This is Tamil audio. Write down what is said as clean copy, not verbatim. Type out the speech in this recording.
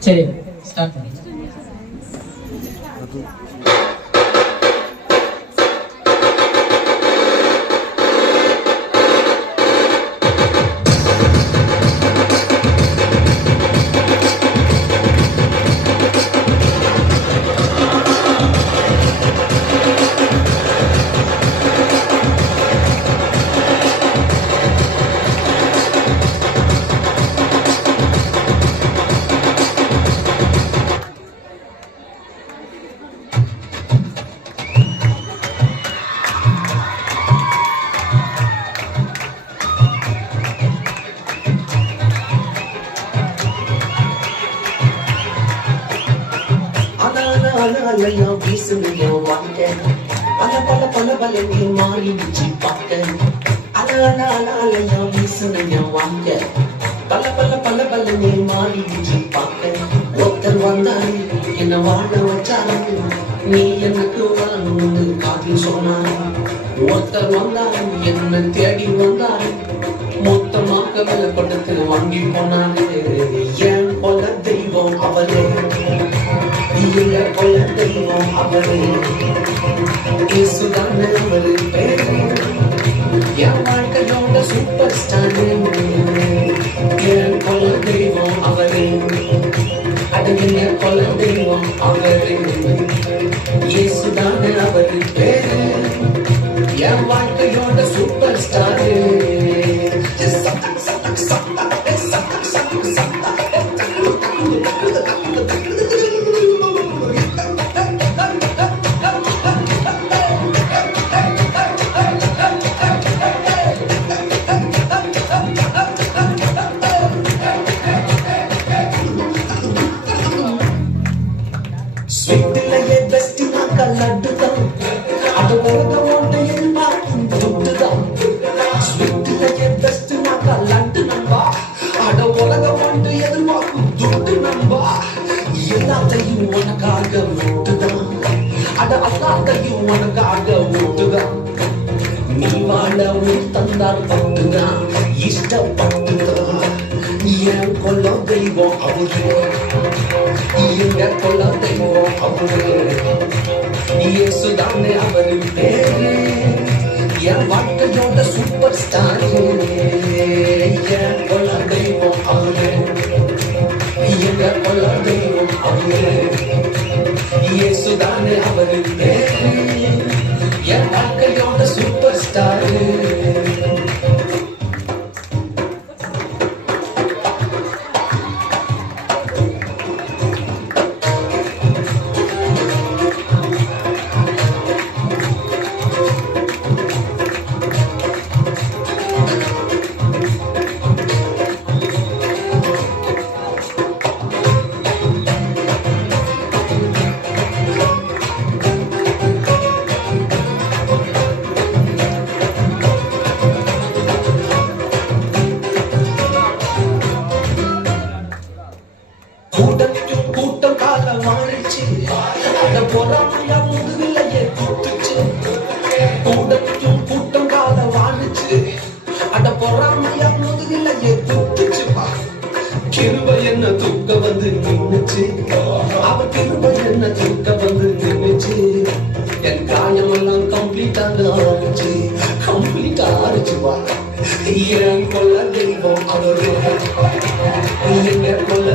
சரி ஸ்டார்ட் பண்ணி அலையா வீசுமையோ வாங்க பல நீ மாறிடுச்சு பார்க்க அலையா வீசுமையோ வாங்க பல நீ மாறிடுச்சு பார்க்க ஒருத்தர் வந்தாரு என்ன வாழ வச்சாரு நீ எனக்கு வாழணும்னு காதில் சொன்னாரு ஒருத்தர் வந்தாரு என்ன தேடி வந்தாரு மொத்தமாக மேல படுத்து வாங்கி போனாரு ஏன் கொல தெய்வம் அவரே இல்ல கொல தெய்வம் அவரே இயேசுதானே அவரு பேரு என் வாழ்க்கையோட சூப்பர் ஸ்டார் ஏன் கொல தெய்வம் அவரே அடங்கிய கொல தெய்வம் அவரே இயேசுதானே அவரு பேரு என் வாழ்க்கையோட சூப்பர் ஸ்டார் ஸ்வீட்டிலேயே பெஸ்ட் நான் லட்டுதான் அது உலக ஓட்ட எதிர்பார்க்கும் துட்டுதான் ஸ்வீட்டிலேயே பெஸ்ட் நான் லட்டு நம்பா அட உலக ஓட்ட எதிர்பார்க்கும் துட்டு நம்பா எல்லாத்தையும் உனக்காக விட்டுதான் அட எல்லாத்தையும் உனக்காக விட்டுதான் நீ வாழ உயிர் தந்தால் பட்டுதான் இஷ்டப்பட்டுதான் ஏன் கொல்ல தெய்வம் அவரு எங்க கொல்ல தெய்வம் அவரு இயேசுதானே அவரு பேரு என் வாழ்க்கையோட சூப்பர் ஸ்டார் என் கொல்ல தெய்வம் அவரு எங்க கொல்ல தெய்வம் அவரு இயேசுதானே அவரு பேரு என் வாழ்க்கையோட சூப்பர் ஸ்டார் கூட்டம் கால மாறிச்சு அட பொறாமையா முதுகிலையே குத்துச்சு கூட்டம் கால வாழிச்சு அட பொறாமையா முதுகிலையே குத்துச்சு கிருபை என்ன தூக்க வந்து நின்னுச்சு அவ கிருபை என்ன தூக்க வந்து நின்னுச்சு என் காயமெல்லாம் கம்ப்ளீட்டாக ஆறிச்சு என் கொல்ல தெய்வம் அவரு எங்க கொல்ல